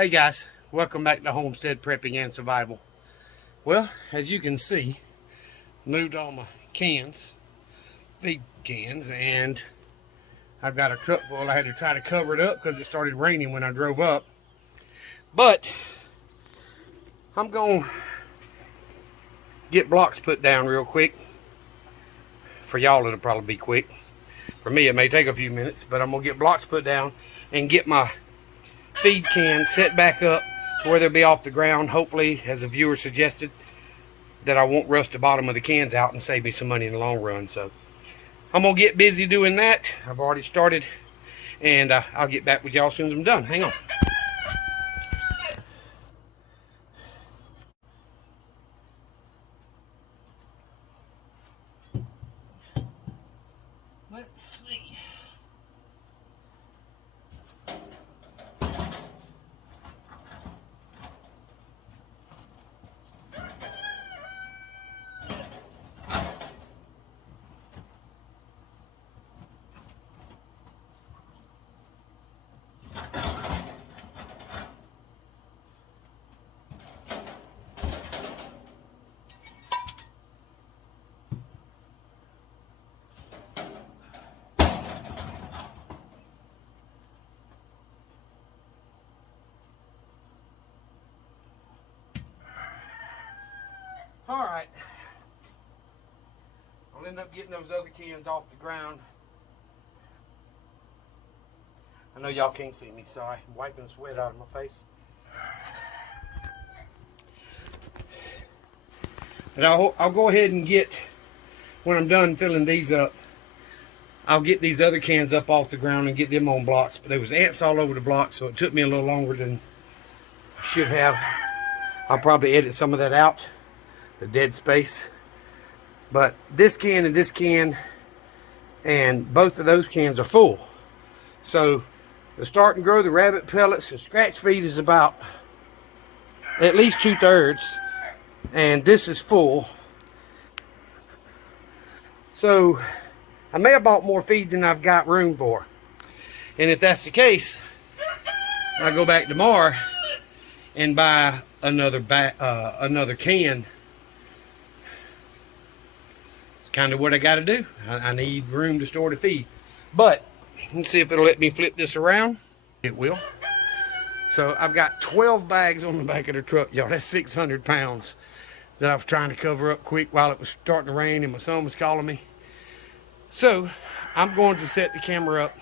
Hey guys, welcome back to Homestead Prepping and Survival. Well, as you can see, moved all my cans, feed cans, and I've got a truck full. I had to try to cover it up because it started raining when I drove up. But I'm going to get blocks put down real quick. For y'all, it'll probably be quick. For me, it may take a few minutes, but I'm going to get blocks put down and get my feed cans set back up to where they'll be off the ground. Hopefully, as the viewer suggested, that I won't rust the bottom of the cans out and save me some money in the long run. So I'm gonna get busy doing that. I've already started, and I'll get back with y'all as soon as I'm done. Hang on. Let's see. All right. I'll end up getting those other cans off the ground. I know y'all can't see me, sorry. I'm wiping sweat out of my face. And I'll go ahead and get, when I'm done filling these up, I'll get these other cans up off the ground and get them on blocks. But there was ants all over the block, so it took me a little longer than I should have. I'll probably edit some of that out, the dead space. But this can and this can, and both of those cans are full. So the Start and Grow, the rabbit pellets, the scratch feed is about at least 2/3, and this is full. So I may have bought more feed than I've got room for. And if that's the case, I go back tomorrow and buy another can. It's kind of what I got to do. I need room to store the feed. But let's see if it'll let me flip this around. It will. So I've got 12 bags on the back of the truck, y'all. That's 600 pounds that I was trying to cover up quick while it was starting to rain and my son was calling me. So I'm going to set the camera up,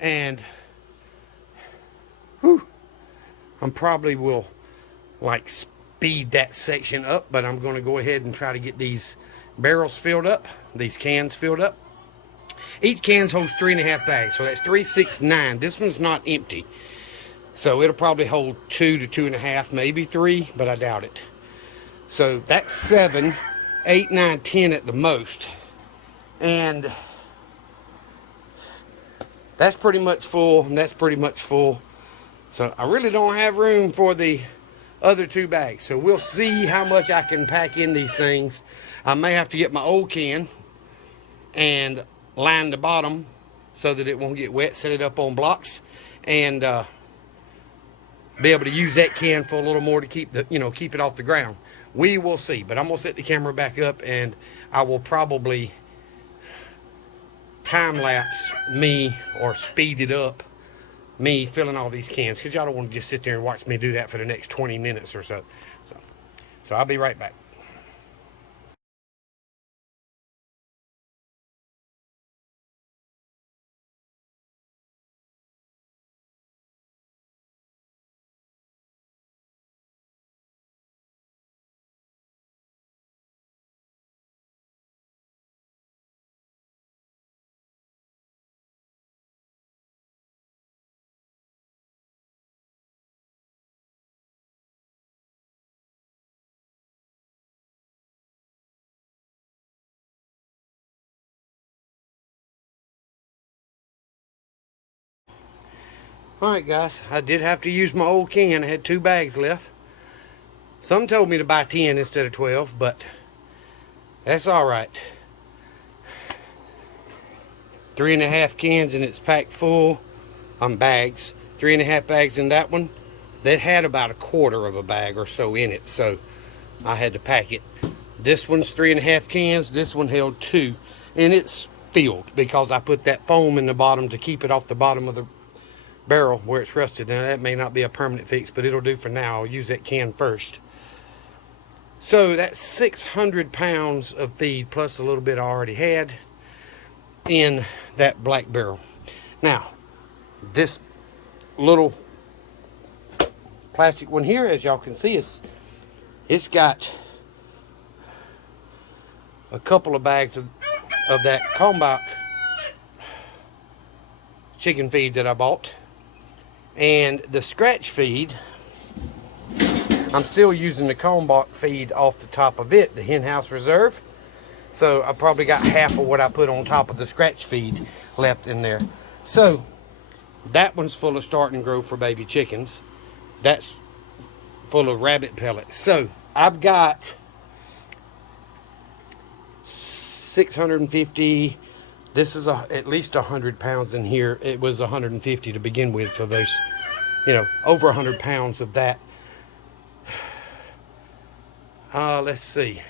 and I probably will like speed that section up, but I'm going to go ahead and try to get these barrels filled up, these cans filled up. Each can holds 3.5 bags, so that's 3, 6, 9. This one's not empty, so it'll probably hold 2 to 2.5, maybe 3, but I doubt it. So that's 7, 8, 9, 10 at the most. And that's pretty much full, and that's pretty much full. So I really don't have room for the other 2 bags. So we'll see how much I can pack in these things. I may have to get my old can and line the bottom so that it won't get wet, set it up on blocks, and be able to use that can for a little more to keep keep it off the ground. We will see, but I'm gonna set the camera back up, and I will probably time lapse me or speed it up me filling all these cans, because y'all don't want to just sit there and watch me do that for the next 20 minutes or so. So I'll be right back. Alright guys, I did have to use my old can. I had 2 bags left. Some told me to buy 10 instead of 12, but that's alright. 3.5 cans and it's packed full. Bags. 3.5 bags in that one. that had about a quarter of a bag or so in it, so I had to pack it. This one's 3.5 cans. This one held 2, and it's filled because I put that foam in the bottom to keep it off the bottom of the barrel where it's rusted. Now that may not be a permanent fix, but it'll do for now. I'll use that can first. So that's 600 pounds of feed plus a little bit I already had in that black barrel. Now, this little plastic one here, as y'all can see, it's got a couple of bags of that Kalmbach chicken feed that I bought. And the scratch feed, I'm still using the Kalmbach feed off the top of it, the hen house reserve. So I probably got half of what I put on top of the scratch feed left in there. So that one's full of start and grow for baby chickens. That's full of rabbit pellets. So I've got 650. This is at least 100 pounds in here. It was 150 to begin with, so there's, you know, over 100 pounds of that. Let's see.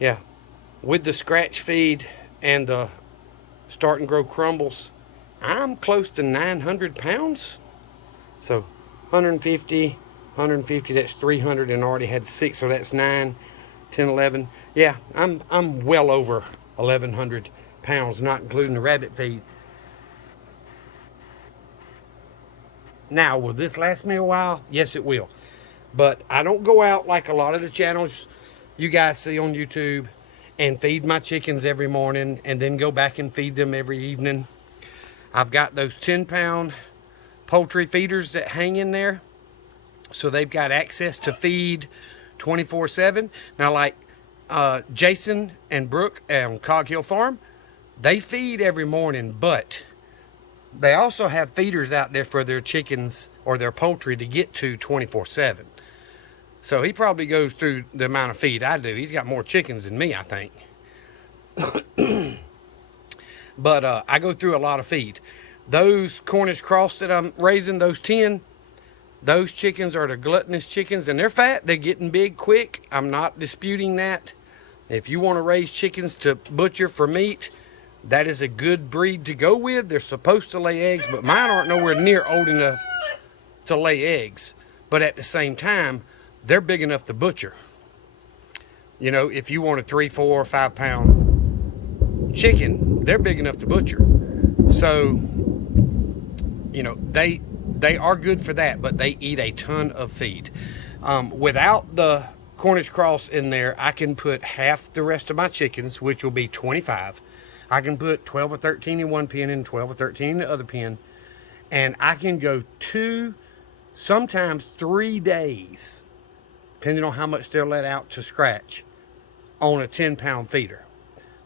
Yeah, with the scratch feed and the start and grow crumbles, I'm close to 900 pounds. So 150, that's 300, and already had 6, so that's 9, 10, 11. Yeah, I'm well over 1,100 pounds, not including the rabbit feed. Now, will this last me a while? Yes, it will. But I don't go out like a lot of the channels you guys see on YouTube and feed my chickens every morning and then go back and feed them every evening. I've got those 10-pound poultry feeders that hang in there, so they've got access to feed 24/7. Now, like Jason and Brooke on Cog Hill Farm, they feed every morning, but they also have feeders out there for their chickens or their poultry to get to 24/7. So he probably goes through the amount of feed I do. He's got more chickens than me, I think. But I go through a lot of feed. Those Cornish cross that I'm raising, those 10, those chickens are the gluttonous chickens, and they're fat. They're getting big quick. I'm not disputing that. If you want to raise chickens to butcher for meat, that is a good breed to go with. They're supposed to lay eggs, but mine aren't nowhere near old enough to lay eggs. But at the same time, they're big enough to butcher. You know, if you want a 3, 4, 5 pound chicken, they're big enough to butcher. So, you know, they are good for that, but they eat a ton of feed. Without the Cornish cross in there, I can put half the rest of my chickens, which will be 25. I can put 12 or 13 in one pen and 12 or 13 in the other pen, and I can go 2, sometimes 3 days, depending on how much they're let out to scratch, on a 10-pound feeder.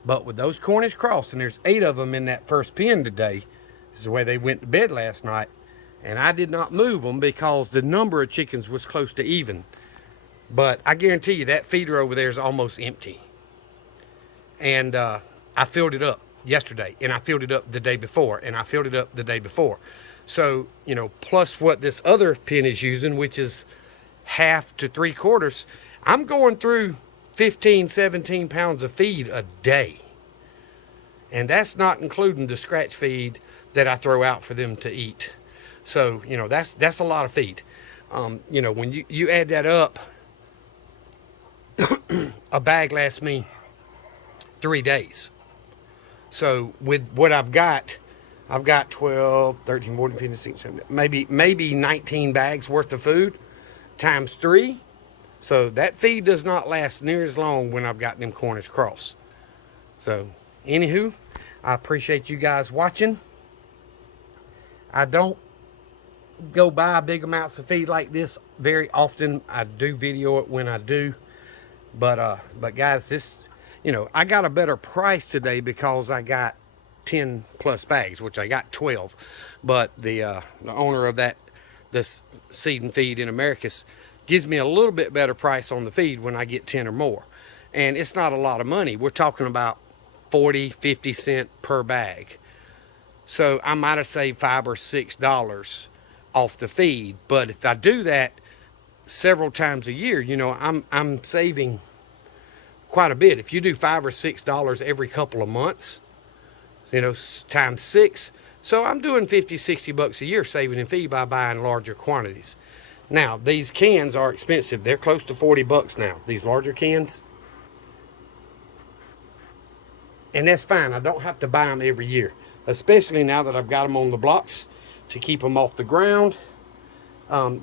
But with those Cornish cross, and there's 8 of them in that first pen today, this is the way they went to bed last night, and I did not move them because the number of chickens was close to even. But I guarantee you that feeder over there is almost empty. And I filled it up yesterday, and I filled it up the day before, and I filled it up the day before. So, you know, plus what this other pen is using, which is half to 3/4, I'm going through 15, 17 pounds of feed a day. And that's not including the scratch feed that I throw out for them to eat. So, you know, that's a lot of feed. You know, when you add that up, a bag lasts me 3 days. So with what I've got 12, 13, 14, 15, 16, 17, maybe 19 bags worth of food times 3. So that feed does not last near as long when I've got them Cornish cross. So anywho, I appreciate you guys watching. I don't go buy big amounts of feed like this very often. I do video it when I do. But guys, this, you know, I got a better price today because I got 10 plus bags, which I got 12. But the owner of this Seed and Feed in Americus gives me a little bit better price on the feed when I get 10 or more. And it's not a lot of money. We're talking about 40, 50 cents per bag. So I might have saved $5 or $6 off the feed. But if I do that several times a year, you know, I'm saving quite a bit. If you do $5 or $6 every couple of months, you know, times 6. So I'm doing 50, 60 bucks a year saving in feed by buying larger quantities. Now, these cans are expensive. They're close to 40 bucks now, these larger cans. And that's fine. I don't have to buy them every year, especially now that I've got them on the blocks to keep them off the ground.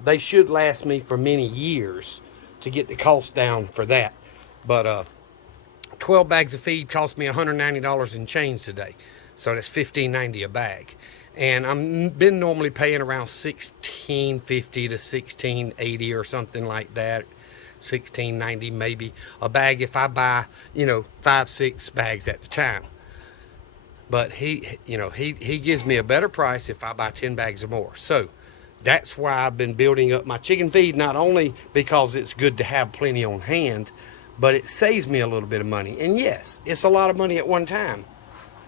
They should last me for many years to get the cost down for that. But 12 bags of feed cost me $190 in change today. So that's $15.90 a bag. And I've been normally paying around $16.50 to $16.80 or something like that. $16.90 maybe a bag if I buy, you know, 5-6 bags at the time. But he gives me a better price if I buy 10 bags or more. So that's why I've been building up my chicken feed, not only because it's good to have plenty on hand, but it saves me a little bit of money. And yes, it's a lot of money at one time.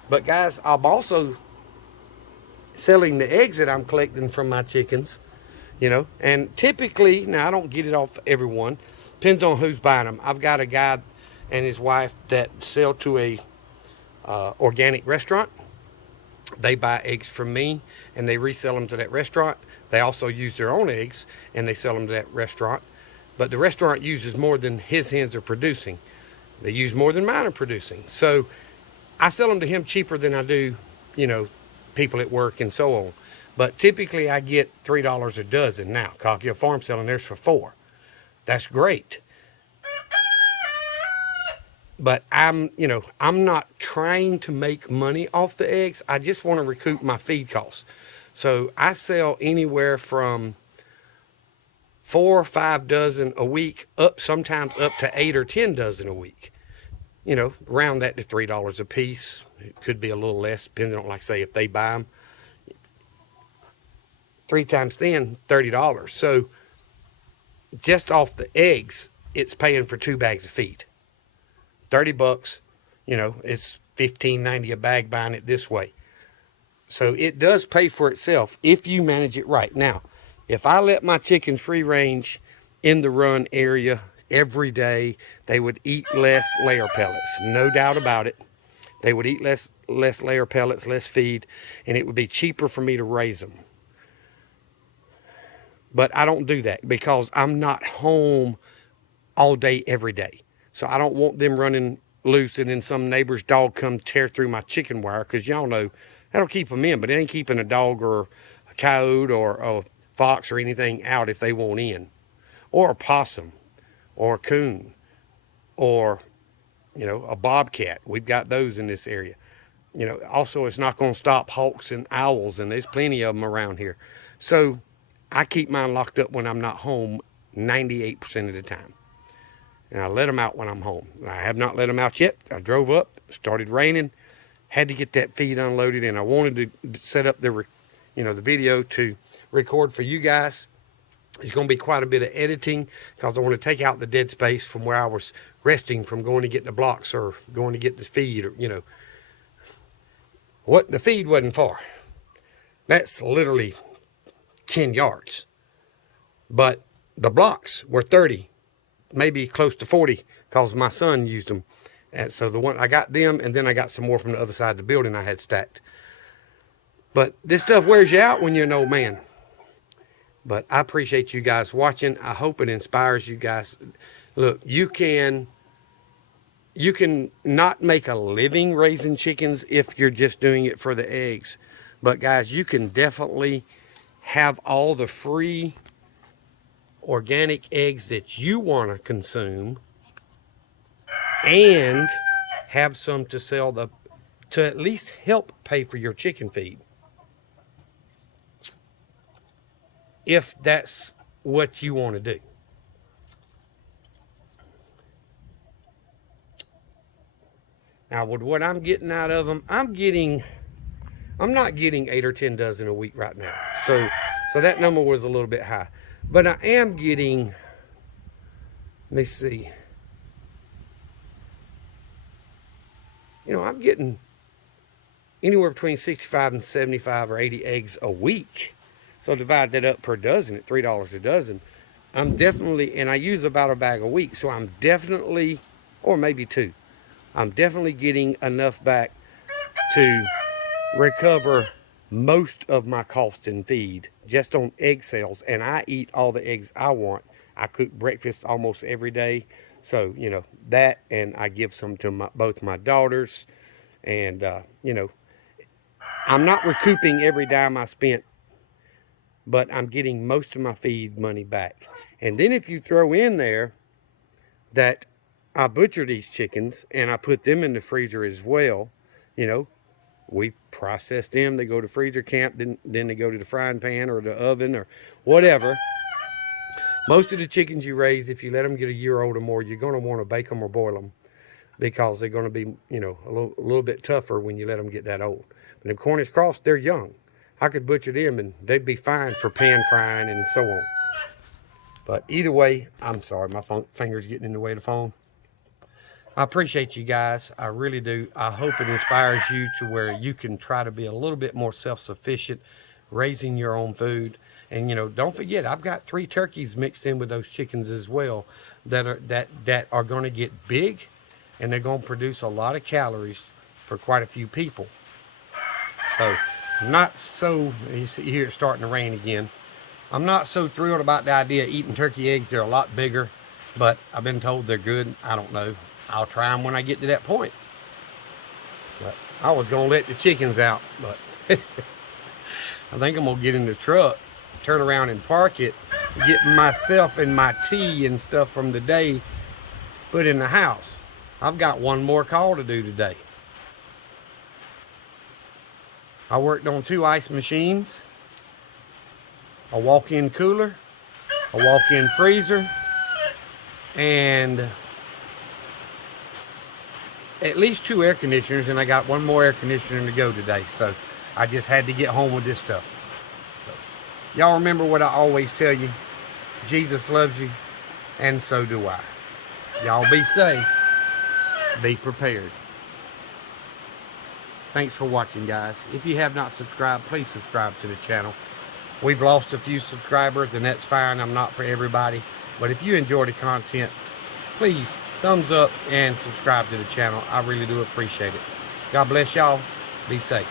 But guys, I'm also selling the eggs that I'm collecting from my chickens, you know. And typically, now I don't get it off everyone. Depends on who's buying them. I've got a guy and his wife that sell to a organic restaurant. They buy eggs from me and they resell them to that restaurant. They also use their own eggs and they sell them to that restaurant. But the restaurant uses more than his hens are producing. They use more than mine are producing. So I sell them to him cheaper than I do, you know, people at work and so on. But typically I get $3 a dozen. Now, Cocktail Farm selling theirs for $4. That's great. But I'm not trying to make money off the eggs. I just want to recoup my feed costs. So I sell anywhere from 4 or 5 dozen a week, sometimes up to 8 or 10 dozen a week. You know, round that to $3 a piece. It could be a little less, depending on, like, say, if they buy them. 3 times 10, $30. So just off the eggs, it's paying for 2 bags of feed. 30 bucks, you know, it's $15.90 a bag buying it this way. So it does pay for itself if you manage it right. Now, if I let my chickens free range in the run area every day, they would eat less layer pellets, no doubt about it. They would eat less layer pellets, less feed, and it would be cheaper for me to raise them. But I don't do that because I'm not home all day, every day. So I don't want them running loose and then some neighbor's dog come tear through my chicken wire, because y'all know that'll keep them in, but it ain't keeping a dog or a coyote or a fox or anything out if they want in. Or a possum or a coon or, you know, a bobcat. We've got those in this area. You know, also it's not going to stop hawks and owls, and there's plenty of them around here. So I keep mine locked up when I'm not home 98% of the time. And I let them out when I'm home. I have not let them out yet. I drove up, started raining, had to get that feed unloaded, and I wanted to set up the video to record for you guys. It's going to be quite a bit of editing because I want to take out the dead space from where I was resting from going to get the blocks or going to get the feed, or, you know. What the feed wasn't far. That's literally 10 yards. But the blocks were 30, maybe close to 40, because my son used them. And so the one I got them, and then I got some more from the other side of the building I had stacked. But this stuff wears you out when you're an old man. But I appreciate you guys watching. I hope it inspires you guys. Look, you can not make a living raising chickens if you're just doing it for the eggs. But guys, you can definitely have all the free organic eggs that you want to consume and have some to sell to at least help pay for your chicken feed, if that's what you want to do. Now, with what I'm getting out of them, I'm not getting 8 or 10 dozen a week right now. So that number was a little bit high. But I am getting, let me see. You know, I'm getting anywhere between 65 and 75 or 80 eggs a week So divide that up per dozen at $3 a dozen. I'm definitely, and I use about a bag a week, so I'm definitely, or maybe two, I'm definitely getting enough back to recover most of my cost in feed just on egg sales. And I eat all the eggs I want. I cook breakfast almost every day. So, you know, that, and I give some to both my daughters. And, you know, I'm not recouping every dime I spent, but I'm getting most of my feed money back. And then if you throw in there that I butcher these chickens and I put them in the freezer as well, you know, we process them, they go to freezer camp, then they go to the frying pan or the oven or whatever. Most of the chickens you raise, if you let them get a year old or more, you're going to want to bake them or boil them, because they're going to be, you know, a little bit tougher when you let them get that old. But the Cornish cross, they're young. I could butcher them and they'd be fine for pan frying and so on. But either way, I'm sorry, my finger's getting in the way of the phone. I appreciate you guys. I really do. I hope it inspires you to where you can try to be a little bit more self-sufficient, raising your own food. And, you know, don't forget, I've got 3 turkeys mixed in with those chickens as well that are going to get big, and they're going to produce a lot of calories for quite a few people. So, I'm not so, you see here it's starting to rain again. I'm not so thrilled about the idea of eating turkey eggs. They're a lot bigger, but I've been told they're good. I don't know. I'll try them when I get to that point. But I was going to let the chickens out, but I think I'm going to get in the truck, turn around and park it, get myself and my tea and stuff from the day put in the house. I've got one more call to do today. I worked on 2 ice machines, a walk-in cooler, a walk-in freezer, and at least 2 air conditioners, and I got 1 more air conditioner to go today. So I just had to get home with this stuff. So y'all remember what I always tell you: Jesus loves you, and so do I. Y'all be safe, be prepared. Thanks for watching, guys. If you have not subscribed, please subscribe to the channel. We've lost a few subscribers, and that's fine. I'm not for everybody. But if you enjoy the content, please thumbs up and subscribe to the channel. I really do appreciate it. God bless y'all. Be safe.